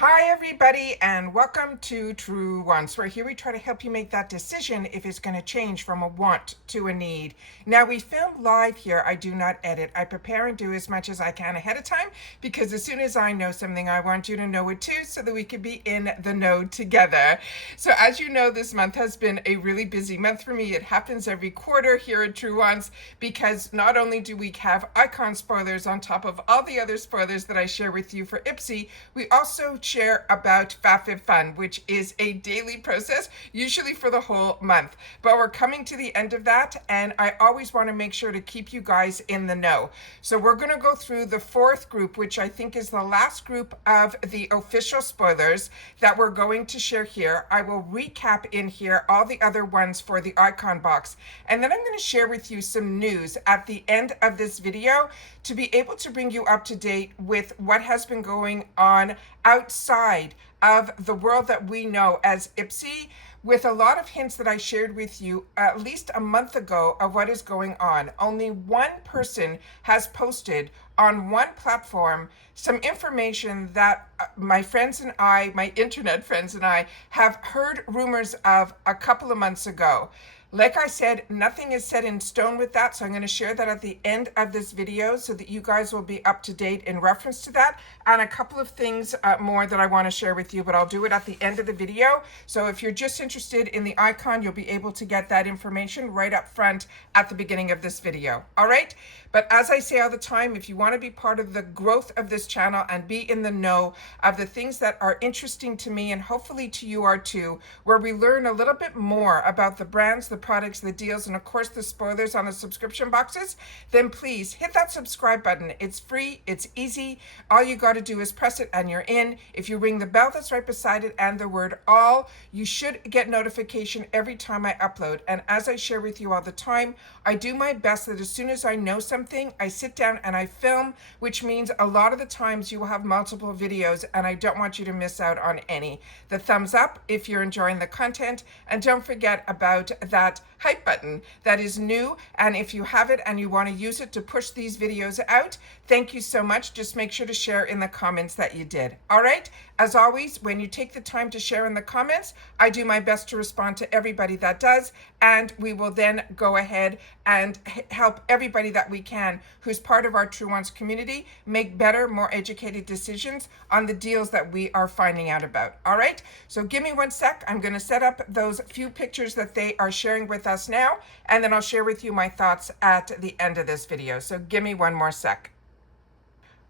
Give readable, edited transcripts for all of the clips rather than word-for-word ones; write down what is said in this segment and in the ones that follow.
Hi everybody and welcome to Truewants, where here we try to help you make that decision if it's going to change from a want to a need. Now we film live here. I do not edit. I prepare and do as much as I can ahead of time because as soon as I know something, I want you to know it too so that we can be in the know together. So as you know, this month has been a really busy month for me. It happens every quarter here at Truewants because not only do we have icon spoilers on top of all the other spoilers that I share with you for IPSY, we also share about FabFitFun, which is a daily process, usually for the whole month. But we're coming to the end of that, and I always want to make sure to keep you guys in the know. So we're going to go through the fourth group, which I think is the last group of the official spoilers that we're going to share here. I will recap in here all the other ones for the icon box, and then I'm going to share with you some news at the end of this video to be able to bring you up to date with what has been going on outside of the world that we know as IPSY, with a lot of hints that I shared with you at least a month ago of what is going on. Only one person has posted on one platform some information that my friends and I, my internet friends and I, have heard rumors of a couple of months ago. Like I said, nothing is set in stone with that, so I'm going to share that at the end of this video so that you guys will be up to date in reference to that, and a couple of things more that I want to share with you, but I'll do it at the end of the video. So if you're just interested in the icon, you'll be able to get that information right up front at the beginning of this video. All right? But as I say all the time, if you want to be part of the growth of this channel and be in the know of the things that are interesting to me, and hopefully to you are too, where we learn a little bit more about the brands, the products, the deals, and of course the spoilers on the subscription boxes, then please hit that subscribe button. It's free, it's easy. All you got to do is press it and you're in. If you ring the bell that's right beside it and the word all, you should get notification every time I upload. And as I share with you all the time, I do my best that as soon as I know something, I sit down and I film, which means a lot of the times you will have multiple videos and I don't want you to miss out on any. The thumbs up if you're enjoying the content, and don't forget about that hype button that is new, and if you have it and you want to use it to push these videos out, thank you so much. Just make sure to share in the comments that you did. All right, as always, when you take the time to share in the comments, I do my best to respond to everybody that does, and we will then go ahead and help everybody that we can who's part of our Truewants community make better, more educated decisions on the deals that we are finding out about. All right, so give me 1 sec. I'm going to set up those few pictures that they are sharing with us now, and then I'll share with you my thoughts at the end of this video. So give me 1 more sec.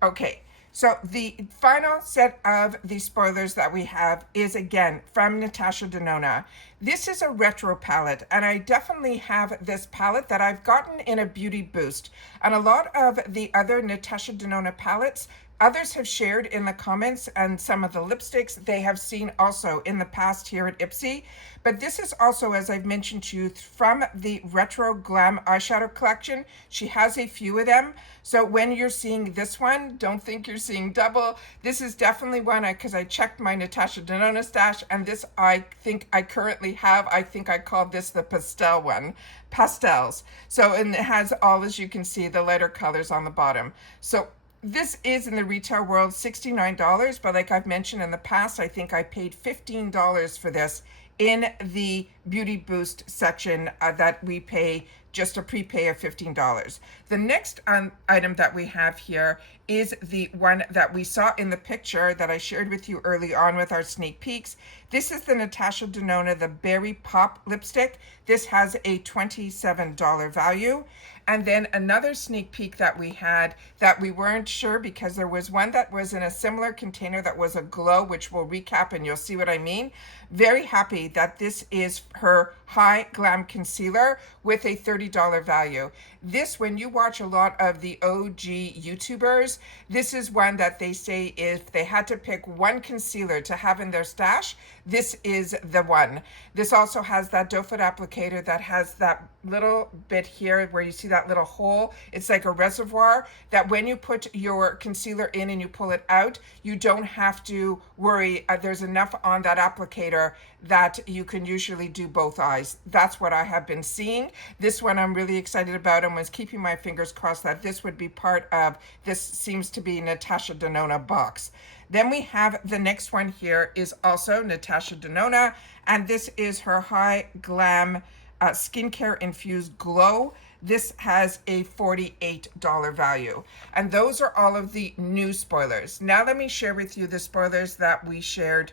Okay, so the final set of the spoilers that we have is again from Natasha Denona. This is a retro palette, and I definitely have this palette that I've gotten in a beauty boost. And a lot of the other Natasha Denona palettes, others have shared in the comments, and some of the lipsticks they have seen also in the past here at IPSY. But this is also, as I've mentioned to you, from the Retro Glam eyeshadow collection. She has a few of them. So when you're seeing this one, don't think you're seeing double. This is definitely one, because I checked my Natasha Denona stash, and this I think I currently have. I think I called this the pastel one. Pastels. So, and it has all, as you can see, the lighter colors on the bottom. So this is in the retail world $69, but like I've mentioned in the past, I think I paid $15 for this in the Beauty Boost section that we pay just a prepay of $15. The next item that we have here is the one that we saw in the picture that I shared with you early on with our sneak peeks. This is the Natasha Denona, the Berry Pop lipstick. This has a $27 value. And then another sneak peek that we had that we weren't sure, because there was one that was in a similar container that was a glow, which we'll recap and you'll see what I mean. Very happy that this is her High Glam Concealer with a $30 value. This, when you watch a lot of the OG YouTubers, this is one that they say if they had to pick one concealer to have in their stash, this is the one. This also has that doe foot applicator that has that little bit here where you see that little hole. It's like a reservoir that when you put your concealer in and you pull it out, you don't have to worry. There's enough on that applicator that you can usually do both eyes. That's what I have been seeing. This one I'm really excited about and was keeping my fingers crossed that this would be part of this. Seems to be Natasha Denona box. Then we have the next one here is also Natasha Denona, and this is her High Glam skincare infused glow. This has a $48 value. And those are all of the new spoilers. Now let me share with you the spoilers that we shared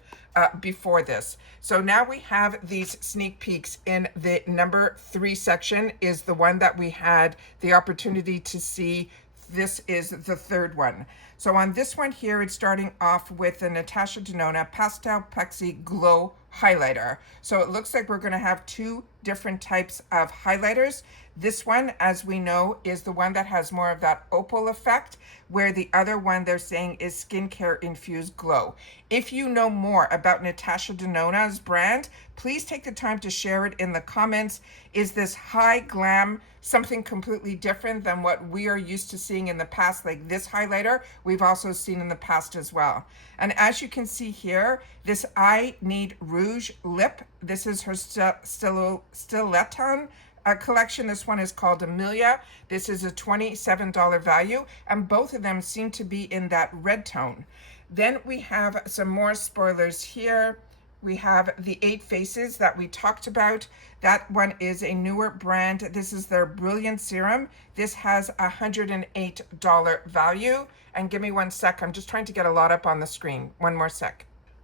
before this. So now we have these sneak peeks in the number 3 section is the one that we had the opportunity to see. This is the third one. So on this one here, it's starting off with the Natasha Denona Pastel Plexi Glow Highlighter. So it looks like we're going to have 2 different types of highlighters. This one, as we know, is the one that has more of that opal effect, where the other one they're saying is skincare infused glow. If you know more about Natasha Denona's brand, please take the time to share it in the comments. Is this high glam something completely different than what we are used to seeing in the past? Like this highlighter, we've also seen in the past as well. And as you can see here, this I Need Rouge Lip, this is her Stiletton collection. This one is called Amelia. This is a $27 value, and both of them seem to be in that red tone. Then we have some more spoilers here. We have the 8 Faces that we talked about. That one is a newer brand. This is their Brilliant Serum. This has a $108 value. And give me one sec. I'm just trying to get a lot up on the screen. One more sec.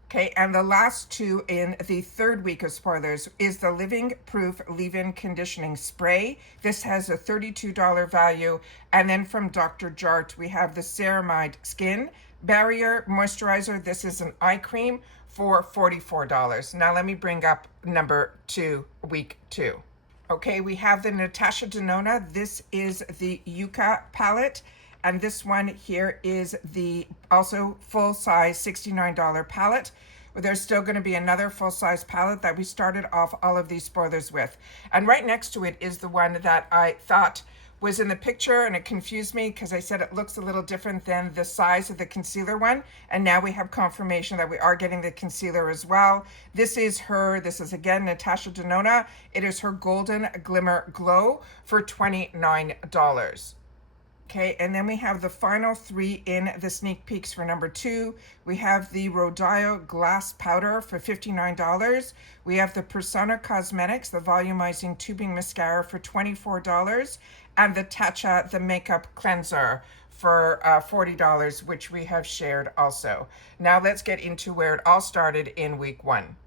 Okay, and the last 2 in the 3rd week of spoilers is the Living Proof Leave-In Conditioning Spray. This has a $32 value. And then from Dr. Jart, we have the Ceramide Skin Barrier Moisturizer. This is an eye cream for $44. Now let me bring up number 2, week 2. Okay, we have the Natasha Denona. This is the Yucca palette. And this one here is the also full-size $69 palette. There's still going to be another full-size palette that we started off all of these spoilers with. And right next to it is the one that I thought was in the picture, and it confused me because I said it looks a little different than the size of the concealer one. And now we have confirmation that we are getting the concealer as well. This is again Natasha Denona. It is her Golden Glimmer Glow for $29. Okay, and then we have the final 3 in the sneak peeks for number 2. We have the Rodeo Glass Powder for $59. We have the Persona Cosmetics, the Volumizing Tubing Mascara for $24. And the Tatcha, the Makeup Cleanser for $40, which we have shared also. Now let's get into where it all started in week 1.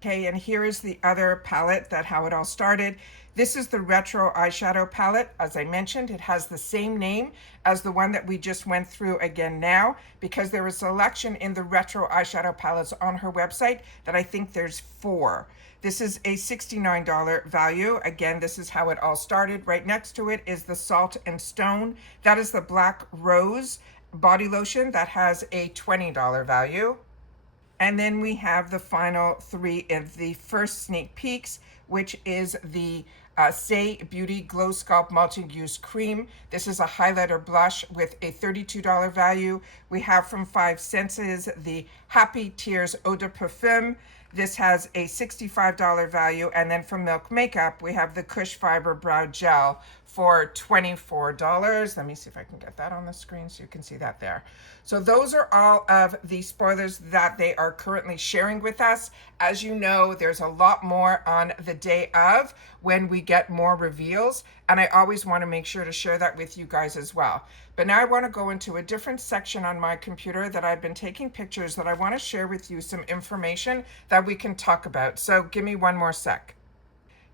Okay, and here is the other palette how it all started. This is the Retro Eyeshadow Palette. As I mentioned, it has the same name as the one that we just went through again now, because there is a selection in the Retro Eyeshadow Palettes on her website that I think there's 4. This is a $69 value. Again, this is how it all started. Right next to it is the Salt and Stone. That is the Black Rose body lotion that has a $20 value. And then we have the final 3 of the first sneak peeks, which is the Say Beauty Glow Sculpt Multi-Use Cream. This is a highlighter blush with a $32 value. We have from 5 Senses the Happy Tears Eau de Parfum. This has a $65 value. And then from Milk Makeup, we have the Kush Fiber Brow Gel for $24. Let me see if I can get that on the screen so you can see that there. So those are all of the spoilers that they are currently sharing with us. As you know, there's a lot more on the day of when we get more reveals, and I always want to make sure to share that with you guys as well. But now I want to go into a different section on my computer that I've been taking pictures that I want to share with you some information that we can talk about. So give me one more sec.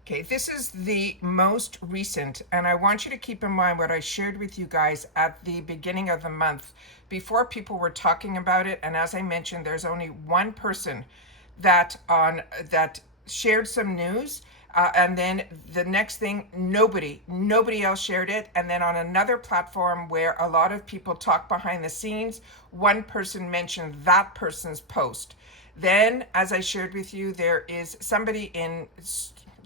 Okay, this is the most recent, and I want you to keep in mind what I shared with you guys at the beginning of the month before people were talking about it. And as I mentioned, there's only one person that shared some news, and then the next thing, nobody else shared it. And then on another platform where a lot of people talk behind the scenes, one person mentioned that person's post. Then, as I shared with you, there is somebody in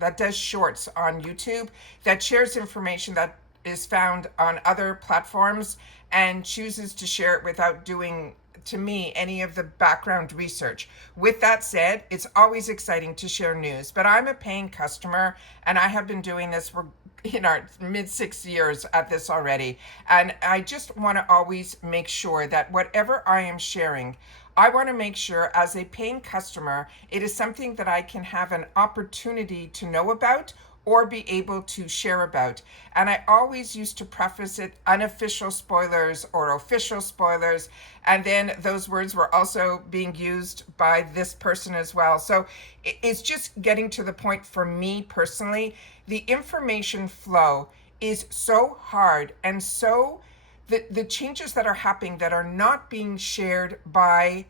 that does shorts on YouTube, that shares information that is found on other platforms and chooses to share it without doing, to me, any of the background research. With that said, it's always exciting to share news, but I'm a paying customer and I have been doing this for in our mid 6 years at this already. And I just want to always make sure that whatever I am sharing, I want to make sure as a paying customer, it is something that I can have an opportunity to know about or be able to share about. And I always used to preface it unofficial spoilers or official spoilers. And then those words were also being used by this person as well. So it's just getting to the point for me personally, the information flow is so hard, and so the changes that are happening that are not being shared by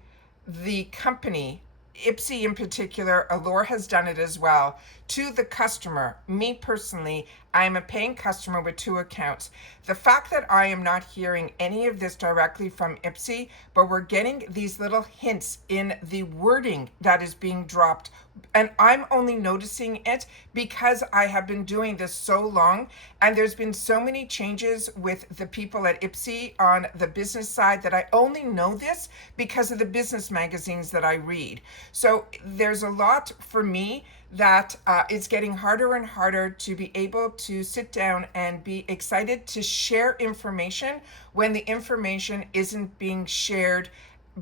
the company, IPSY in particular, Allure has done it as well, to the customer. Me personally, I'm a paying customer with 2 accounts. The fact that I am not hearing any of this directly from IPSY, but we're getting these little hints in the wording that is being dropped, and I'm only noticing it because I have been doing this so long, and there's been so many changes with the people at IPSY on the business side that I only know this because of the business magazines that I read. So there's a lot for me that it's getting harder and harder to be able to sit down and be excited to share information when the information isn't being shared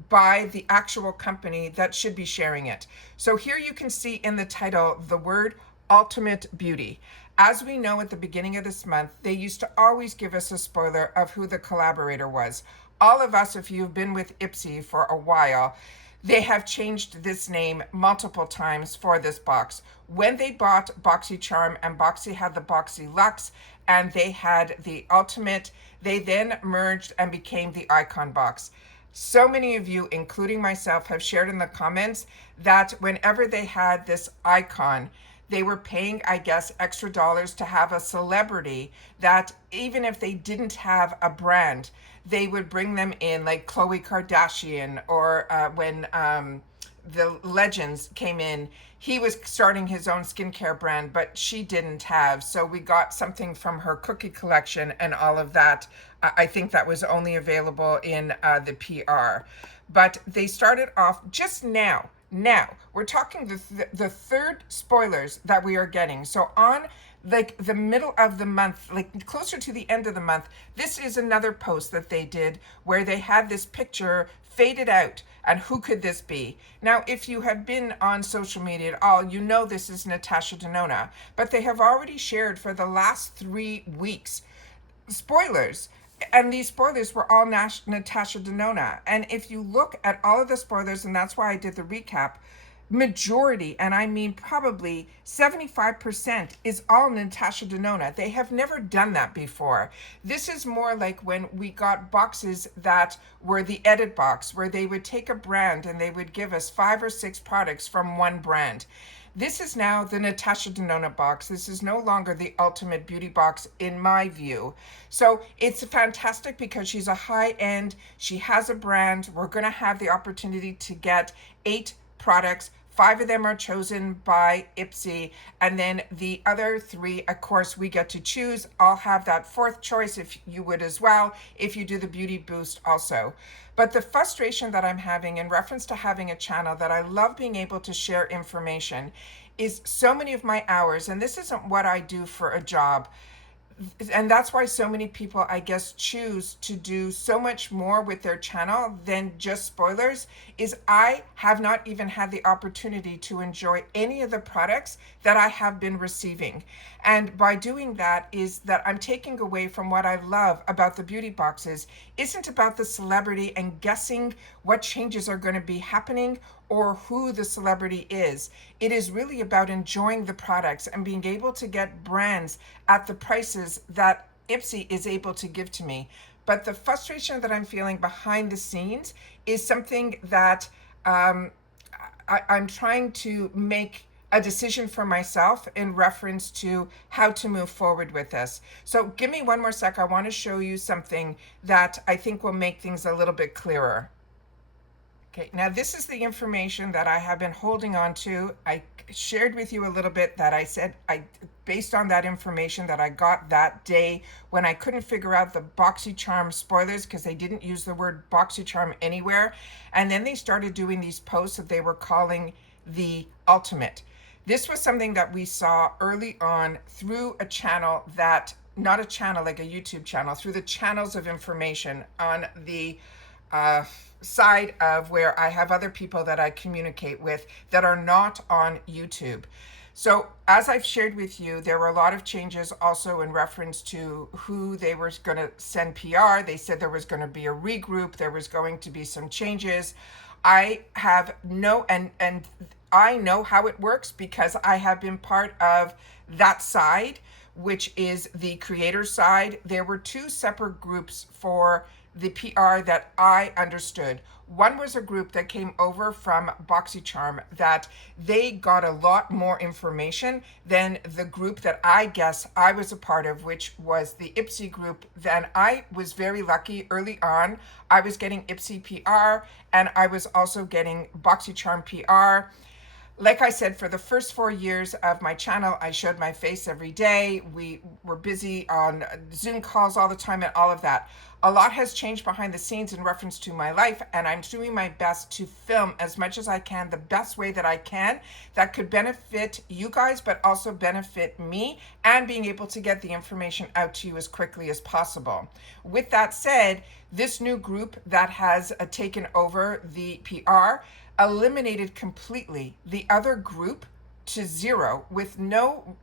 by the actual company that should be sharing it. So here you can see in the title the word Ultimate Beauty. As we know, at the beginning of this month, they used to always give us a spoiler of who the collaborator was. All of us, if you've been with IPSY for a while, they have changed this name multiple times for this box. When they bought BoxyCharm and Boxy had the Boxy Luxe and they had the Ultimate, they then merged and became the Icon box. So many of you, including myself, have shared in the comments that whenever they had this Icon, they were paying, I guess, extra dollars to have a celebrity that even if they didn't have a brand, they would bring them in, like Khloe Kardashian, or when the Legends came in, he was starting his own skincare brand, but she didn't have. So we got something from her cookie collection and all of that. I think that was only available in the PR. But they started off just now. Now, we're talking the third spoilers that we are getting. So on like the middle of the month, like closer to the end of the month, this is another post that they did where they had this picture faded out. And who could this be? Now, if you have been on social media at all, you know this is Natasha Denona. But they have already shared for the last 3 weeks spoilers. And these spoilers were all Natasha Denona. And if you look at all of the spoilers, and that's why I did the recap, majority, and I mean probably 75%, is all Natasha Denona. They have never done that before. This is more like when we got boxes that were the edit box, where they would take a brand and they would give us 5 or 6 products from one brand. This is now the Natasha Denona box. This is no longer the Ultimate Beauty box in my view. So it's fantastic because she's a high end, she has a brand. We're going to have the opportunity to get 8 products. 5 of them are chosen by IPSY, and then the other 3, of course, we get to choose. I'll have that 4th choice if you would as well, if you do the beauty boost also. But the frustration that I'm having in reference to having a channel that I love being able to share information is so many of my hours, and this isn't what I do for a job, and that's why so many people, I guess, choose to do so much more with their channel than just spoilers, is I have not even had the opportunity to enjoy any of the products that I have been receiving. And by doing that is that I'm taking away from what I love about the beauty boxes. Isn't about the celebrity and guessing what changes are going to be happening or who the celebrity is. It is really about enjoying the products and being able to get brands at the prices that IPSY is able to give to me. But the frustration that I'm feeling behind the scenes is something that I'm trying to make a decision for myself in reference to how to move forward with this. So give me one more sec. I want to show you something that I think will make things a little bit clearer. Okay, now this is the information that I have been holding on to. I shared with you a little bit that I said based on that information that I got that day when I couldn't figure out the BoxyCharm spoilers because they didn't use the word BoxyCharm anywhere. And then they started doing these posts that they were calling the ultimate. This was something that we saw early on through a channel that, not a channel like a YouTube channel, through the channels of information on the side of where I have other people that I communicate with that are not on YouTube. So as I've shared with you, there were a lot of changes also in reference to who they were going to send PR. They said there was going to be a regroup. There was going to be some changes. I have and I know how it works because I have been part of that side, which is the creator side. There were two separate groups for the PR that I understood. One was a group that came over from BoxyCharm that they got a lot more information than the group that I guess I was a part of, which was the IPSY group. Then I was very lucky early on. I was getting IPSY PR and I was also getting BoxyCharm PR. Like I said, for the first 4 years of my channel, I showed my face every day. We were busy on Zoom calls all the time and all of that. A lot has changed behind the scenes in reference to my life, and I'm doing my best to film as much as I can, the best way that I can, that could benefit you guys, but also benefit me, and being able to get the information out to you as quickly as possible. With that said, this new group that has taken over the PR eliminated completely the other group to zero with no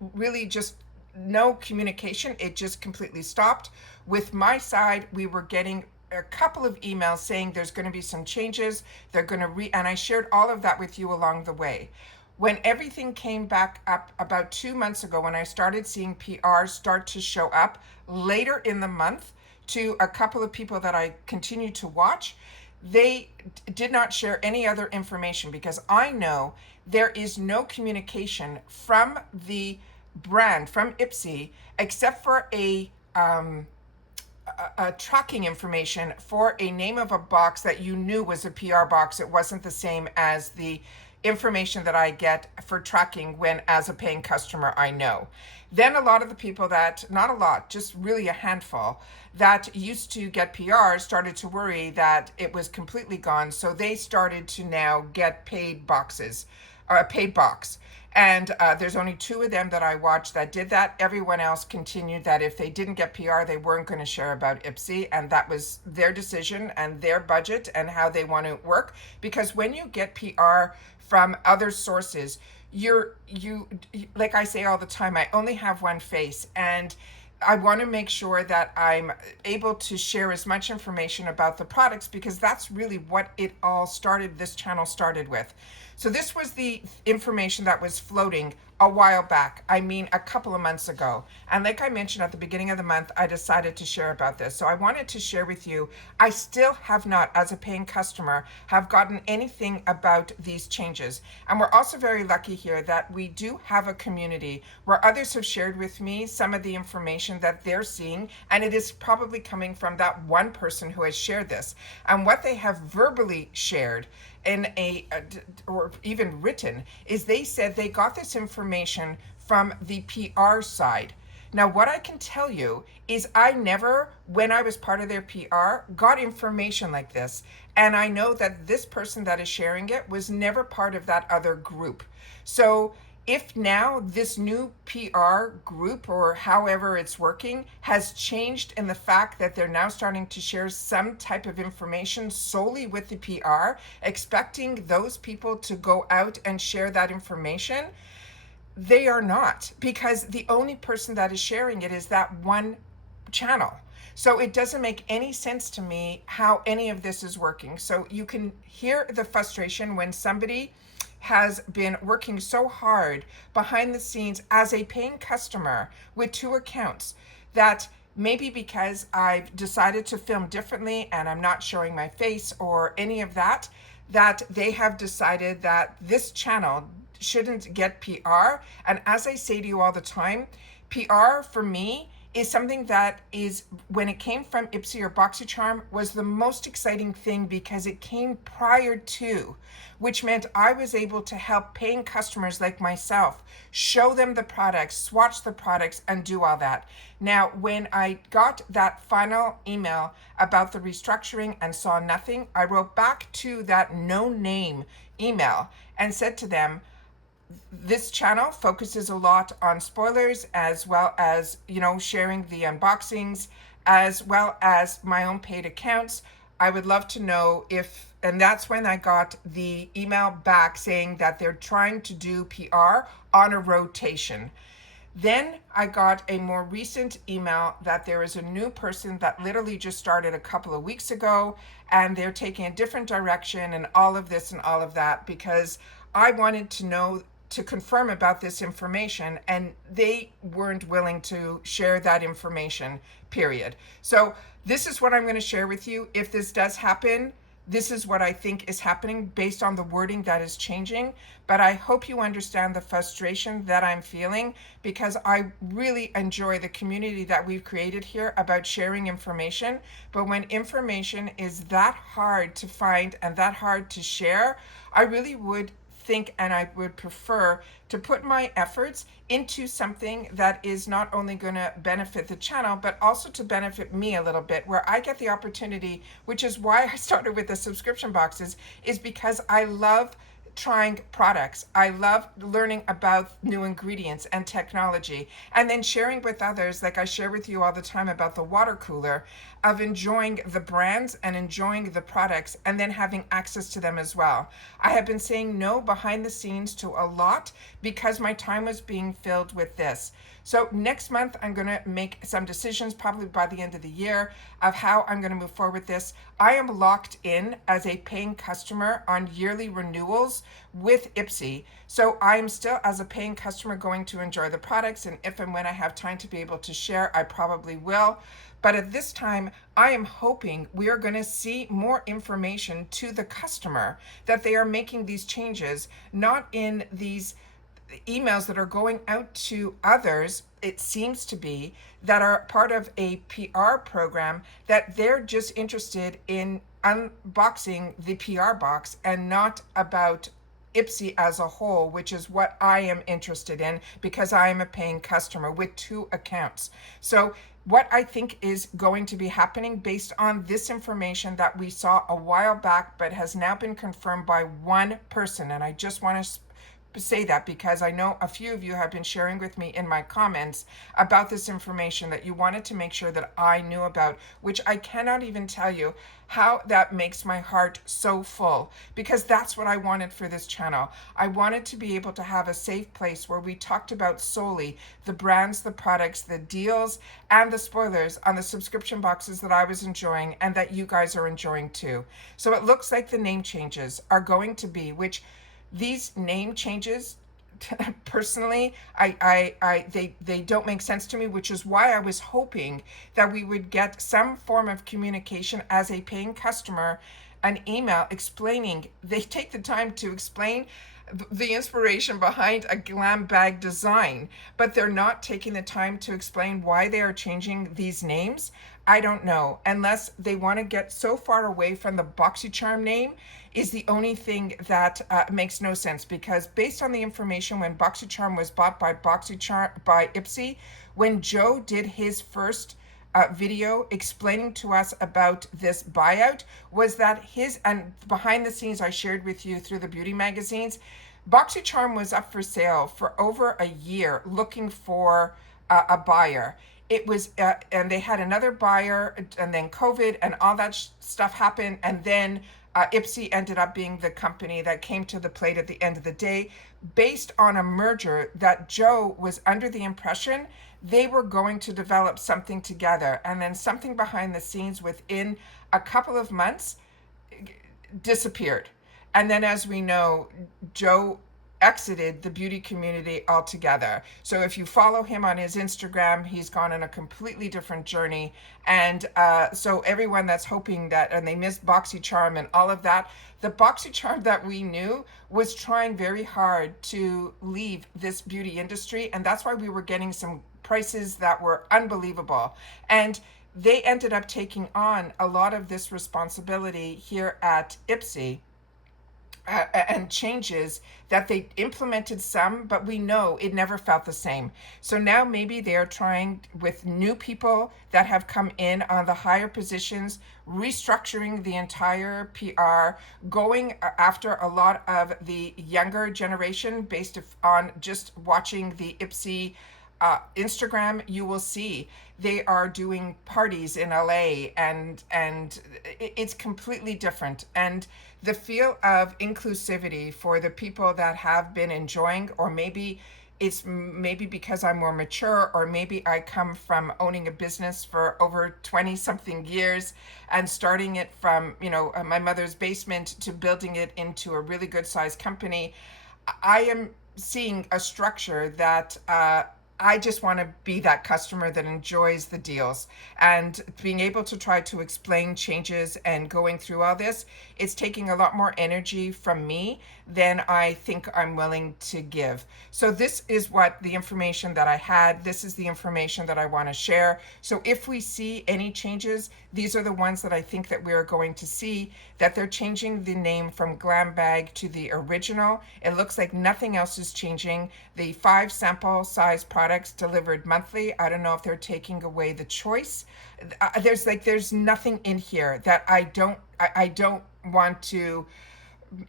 communication. It just completely stopped. With my side, we were getting a couple of emails saying there's going to be some changes. They're going to and I shared all of that with you along the way. When everything came back up about 2 months ago, when I started seeing PRs start to show up later in the month to a couple of people that I continue to watch, they did not share any other information because I know there is no communication from the brand, from IPSY, except for a tracking information for a name of a box that you knew was a PR box. It wasn't the same as the information that I get for tracking when, as a paying customer, I know. Then a lot of the people that, not a lot, just really a handful, that used to get PR started to worry that it was completely gone. So they started to now get paid boxes, a paid box. And there's only 2 of them that I watched that did that. Everyone else continued that if they didn't get PR, they weren't going to share about IPSY. And that was their decision and their budget and how they want to work. Because when you get PR from other sources, you like I say all the time, I only have one face, and I want to make sure that I'm able to share as much information about the products because that's really what it all started, this channel started with. So this was the information that was floating a while back. I mean, a couple of months ago. And like I mentioned at the beginning of the month, I decided to share about this. So I wanted to share with you, I still have not, as a paying customer, have gotten anything about these changes. And we're also very lucky here that we do have a community where others have shared with me some of the information that they're seeing. And it is probably coming from that one person who has shared this. And what they have verbally shared in or even written is they said they got this information from the PR side. Now, what I can tell you is I never, when I was part of their PR, got information like this. And I know that this person that is sharing it was never part of that other group. So if now this new PR group, or however it's working, has changed in the fact that they're now starting to share some type of information solely with the PR, expecting those people to go out and share that information, they are not, because the only person that is sharing it is that one channel. So it doesn't make any sense to me how any of this is working. So you can hear the frustration when somebody has been working so hard behind the scenes as a paying customer with 2 accounts, that maybe because I've decided to film differently and I'm not showing my face or any of that, that they have decided that this channel shouldn't get PR. And as I say to you all the time, PR for me is something that is, when it came from IPSY or BoxyCharm, was the most exciting thing because it came prior to, which meant I was able to help paying customers like myself, show them the products, swatch the products, and do all that. Now, when I got that final email about the restructuring and saw nothing, I wrote back to that no name email and said to them, this channel focuses a lot on spoilers, as well as, sharing the unboxings, as well as my own paid accounts. I would love to know if, and that's when I got the email back saying that they're trying to do PR on a rotation. Then I got a more recent email that there is a new person that literally just started a couple of weeks ago, and they're taking a different direction and all of this and all of that, because I wanted to know, to confirm about this information, and they weren't willing to share that information, period. So this is what I'm going to share with you. If this does happen, this is what I think is happening based on the wording that is changing. But I hope you understand the frustration that I'm feeling, because I really enjoy the community that we've created here about sharing information. But when information is that hard to find and that hard to share, I really would think, and I would prefer to put my efforts into something that is not only going to benefit the channel, but also to benefit me a little bit, where I get the opportunity, which is why I started with the subscription boxes, is because I love trying products. I love learning about new ingredients and technology, and then sharing with others, like I share with you all the time about the water cooler, of enjoying the brands and enjoying the products, and then having access to them as well. I have been saying no behind the scenes to a lot because my time was being filled with this. So next month, I'm going to make some decisions, probably by the end of the year, of how I'm going to move forward with this. I am locked in as a paying customer on yearly renewals with IPSY. So I'm still, as a paying customer, going to enjoy the products, and if and when I have time to be able to share, I probably will. But at this time, I am hoping we are going to see more information to the customer, that they are making these changes, not in these emails that are going out to others, it seems to be, that are part of a PR program, that they're just interested in unboxing the PR box and not about IPSY as a whole, which is what I am interested in, because I am a paying customer with 2 accounts. So what I think is going to be happening, based on this information that we saw a while back but has now been confirmed by one person, and I just want to say that because I know a few of you have been sharing with me in my comments about this information that you wanted to make sure that I knew about, which I cannot even tell you how that makes my heart so full, because that's what I wanted for this channel. I wanted to be able to have a safe place where we talked about solely the brands, the products, the deals, and the spoilers on the subscription boxes that I was enjoying and that you guys are enjoying too. So it looks like the name changes are going to be, which these name changes, personally, they don't make sense to me, which is why I was hoping that we would get some form of communication as a paying customer, an email explaining. They take the time to explain the inspiration behind a glam bag design, but they're not taking the time to explain why they are changing these names. I don't know, unless they want to get so far away from the BoxyCharm name, is the only thing that makes no sense, because based on the information, when BoxyCharm was bought by IPSY, when Joe did his first video explaining to us about this buyout, was that his, and behind the scenes I shared with you through the beauty magazines, BoxyCharm was up for sale for over a year looking for a buyer. It was, and they had another buyer, and then COVID and all that stuff happened, and then IPSY ended up being the company that came to the plate at the end of the day, based on a merger that Joe was under the impression they were going to develop something together, and then something behind the scenes within a couple of months disappeared. And then, as we know, Joe exited the beauty community altogether. So if you follow him on his Instagram, he's gone on a completely different journey. And so everyone that's hoping that, and they missed BoxyCharm and all of that, the BoxyCharm that we knew was trying very hard to leave this beauty industry. And that's why we were getting some prices that were unbelievable. And they ended up taking on a lot of this responsibility here at IPSY, and changes that they implemented some, but we know it never felt the same. So now maybe they are trying with new people that have come in on the higher positions, restructuring the entire PR, going after a lot of the younger generation based on just watching the IPSY Instagram. You will see they are doing parties in LA, and it's completely different. And the feel of inclusivity for the people that have been enjoying, or maybe it's maybe because I'm more mature, or maybe I come from owning a business for over 20 something years and starting it from, my mother's basement to building it into a really good sized company. I am seeing a structure that I just want to be that customer that enjoys the deals, and being able to try to explain changes and going through all this, it's taking a lot more energy from me than I think I'm willing to give. So this is what the information that I had. This is the information that I want to share. So if we see any changes, these are the ones that I think that we're going to see, that they're changing the name from Glam Bag to the original. It looks like nothing else is changing. The 5 sample size products delivered monthly. I don't know if they're taking away the choice. There's nothing in here that I don't want to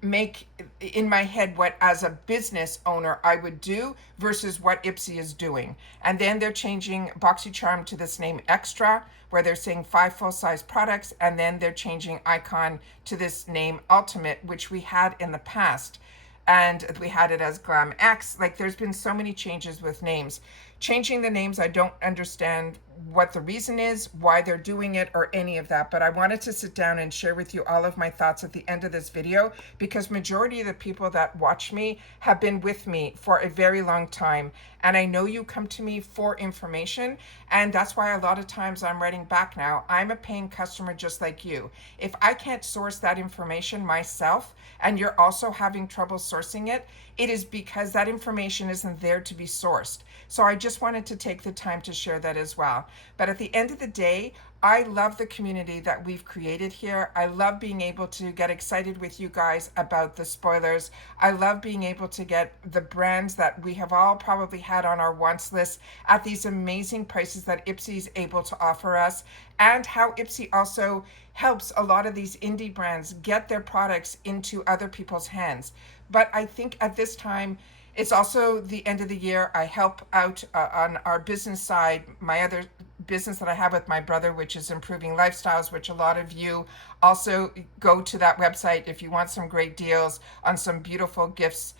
make in my head what as a business owner I would do versus what IPSY is doing. And then they're changing BoxyCharm to this name Extra, where they're saying 5 full-size products, and then they're changing Icon to this name Ultimate, which we had in the past, and we had it as Glam X. There's been so many changes with names. Changing the names, I don't understand what the reason is, why they're doing it, or any of that. But I wanted to sit down and share with you all of my thoughts at the end of this video, because majority of the people that watch me have been with me for a very long time. And I know you come to me for information, and that's why a lot of times I'm writing back now. I'm a paying customer just like you. If I can't source that information myself, and you're also having trouble sourcing it, it is because that information isn't there to be sourced. So I just wanted to take the time to share that as well. But at the end of the day, I love the community that we've created here. I love being able to get excited with you guys about the spoilers. I love being able to get the brands that we have all probably had on our wants list at these amazing prices that IPSY is able to offer us, and how IPSY also helps a lot of these indie brands get their products into other people's hands. But I think at this time, it's also the end of the year. I help out on our business side, my other business that I have with my brother, which is Improving Lifestyles, which a lot of you also go to that website if you want some great deals on some beautiful gifts.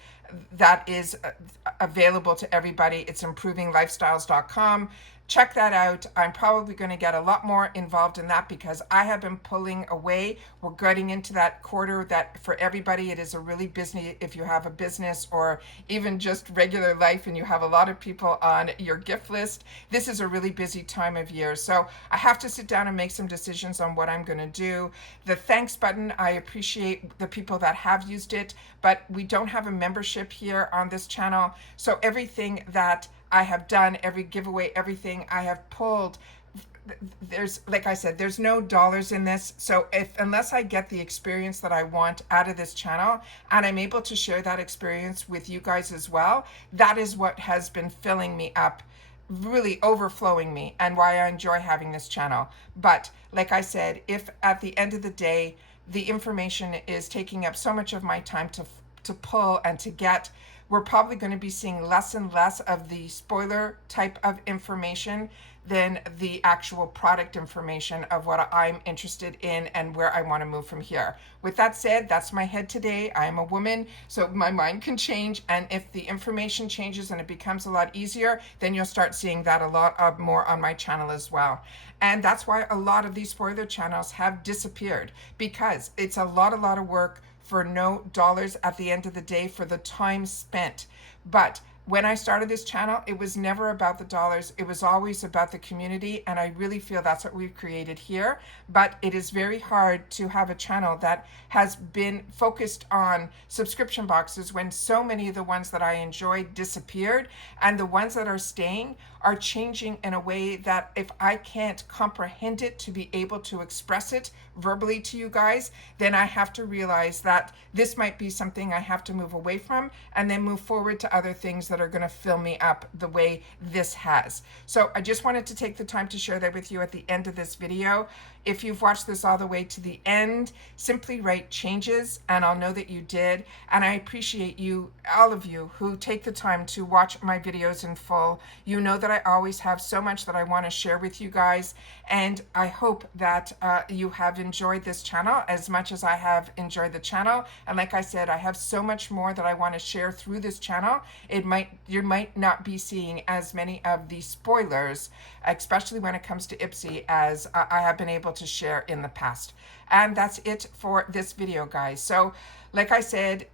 That is available to everybody. It's improvinglifestyles.com. Check that out. I'm probably going to get a lot more involved in that because I have been pulling away. We're getting into that quarter that for everybody, it is a really busy, if you have a business or even just regular life and you have a lot of people on your gift list, this is a really busy time of year. So I have to sit down and make some decisions on what I'm going to do. The thanks button, I appreciate the people that have used it, but we don't have a membership here on this channel. So everything that I have done, every giveaway, everything I have pulled, there's, like I said, there's no dollars in this. So unless I get the experience that I want out of this channel, and I'm able to share that experience with you guys as well, that is what has been filling me up, really overflowing me, and why I enjoy having this channel. But like I said, if at the end of the day, the information is taking up so much of my time to pull and to get, we're probably going to be seeing less and less of the spoiler type of information than the actual product information of what I'm interested in and where I want to move from here. With that said, that's my head today. I am a woman, so my mind can change. And if the information changes and it becomes a lot easier, then you'll start seeing that a lot more on my channel as well. And that's why a lot of these spoiler channels have disappeared, because it's a lot of work for no dollars at the end of the day for the time spent. But when I started this channel, it was never about the dollars. It was always about the community, and I really feel that's what we've created here. But it is very hard to have a channel that has been focused on subscription boxes when so many of the ones that I enjoyed disappeared, and the ones that are staying are changing in a way that if I can't comprehend it to be able to express it verbally to you guys, then I have to realize that this might be something I have to move away from and then move forward to other things that are going to fill me up the way this has. So I just wanted to take the time to share that with you at the end of this video. If you've watched this all the way to the end, simply write changes and I'll know that you did. And I appreciate you, all of you who take the time to watch my videos in full. You know that I always have so much that I want to share with you guys. And I hope that you have enjoyed this channel as much as I have enjoyed the channel. And like I said, I have so much more that I want to share through this channel. You might not be seeing as many of the spoilers, especially when it comes to IPSY, as I have been able to share in the past. And that's it for this video, guys. So like I said,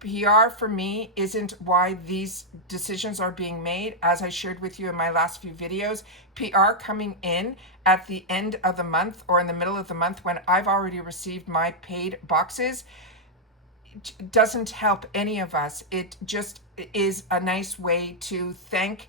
PR for me isn't why these decisions are being made. As I shared with you in my last few videos, PR coming in at the end of the month or in the middle of the month when I've already received my paid boxes doesn't help any of us. It just is a nice way to thank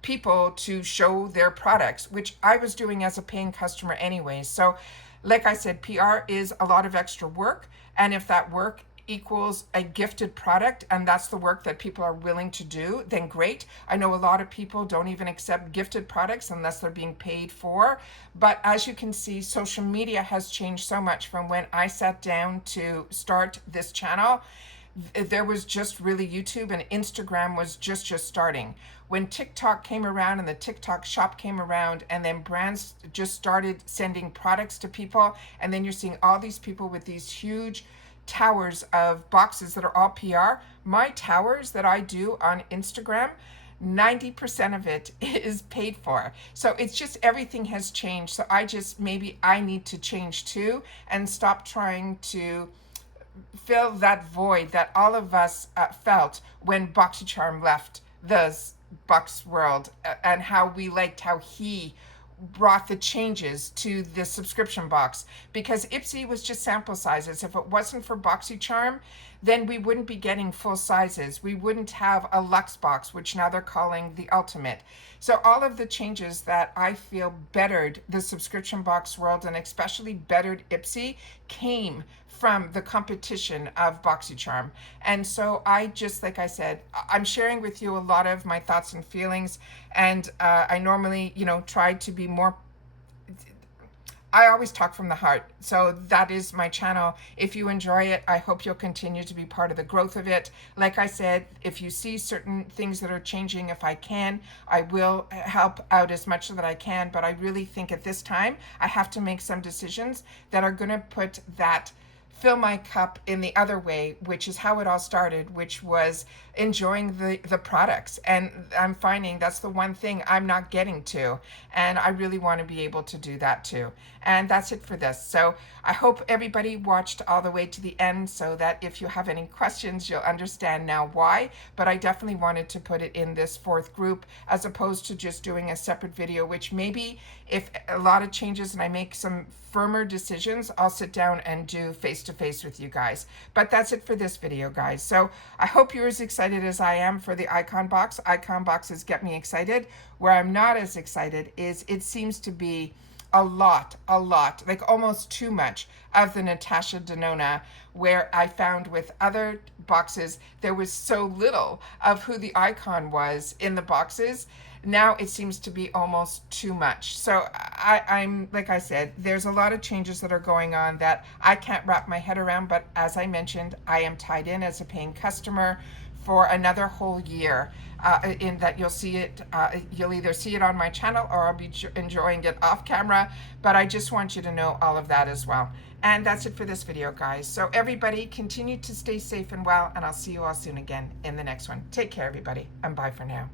people to show their products, which I was doing as a paying customer anyway. So like I said, PR is a lot of extra work, and if that work equals a gifted product and that's the work that people are willing to do, then great. I know a lot of people don't even accept gifted products unless they're being paid for. But as you can see, social media has changed so much from when I sat down to start this channel. There was just really YouTube, and Instagram was just starting. When TikTok came around and the TikTok shop came around, and then brands just started sending products to people, and then you're seeing all these people with these huge towers of boxes that are all PR. My towers that I do on Instagram, 90% of it is paid for. So it's just everything has changed. So maybe I need to change too and stop trying to fill that void that all of us felt when BoxyCharm left the box world, and how we liked how he brought the changes to the subscription box, because IPSY was just sample sizes. If it wasn't for BoxyCharm, then we wouldn't be getting full sizes. We wouldn't have a Luxe box, which now they're calling the Ultimate. So all of the changes that I feel bettered the subscription box world, and especially bettered IPSY, came from the competition of BoxyCharm. And so I just, like I said, I'm sharing with you a lot of my thoughts and feelings, and I normally, try to be more, I always talk from the heart. So that is my channel. If you enjoy it, I hope you'll continue to be part of the growth of it. Like I said, if you see certain things that are changing, if I can, I will help out as much that I can. But I really think at this time, I have to make some decisions that are going to put that, fill my cup in the other way, which is how it all started, which was enjoying the products. And I'm finding that's the one thing I'm not getting to. And I really want to be able to do that too. And that's it for this. So I hope everybody watched all the way to the end, so that if you have any questions, you'll understand now why. But I definitely wanted to put it in this fourth group, as opposed to just doing a separate video, which maybe if a lot of changes and I make some firmer decisions, I'll sit down and do face-to-face with you guys. But that's it for this video, guys. So I hope you're as excited as I am for the icon box. Icon boxes get me excited. Where I'm not as excited is it seems to be a lot, like almost too much of the Natasha Denona, where I found with other boxes, there was so little of who the icon was in the boxes. Now it seems to be almost too much. So I'm, like I said, there's a lot of changes that are going on that I can't wrap my head around, but as I mentioned, I am tied in as a paying customer for another whole year. In that you'll see it, you'll either see it on my channel or I'll be enjoying it off camera, but I just want you to know all of that as well. And that's it for this video, guys. So everybody continue to stay safe and well, and I'll see you all soon again in the next one. Take care, everybody, and bye for now.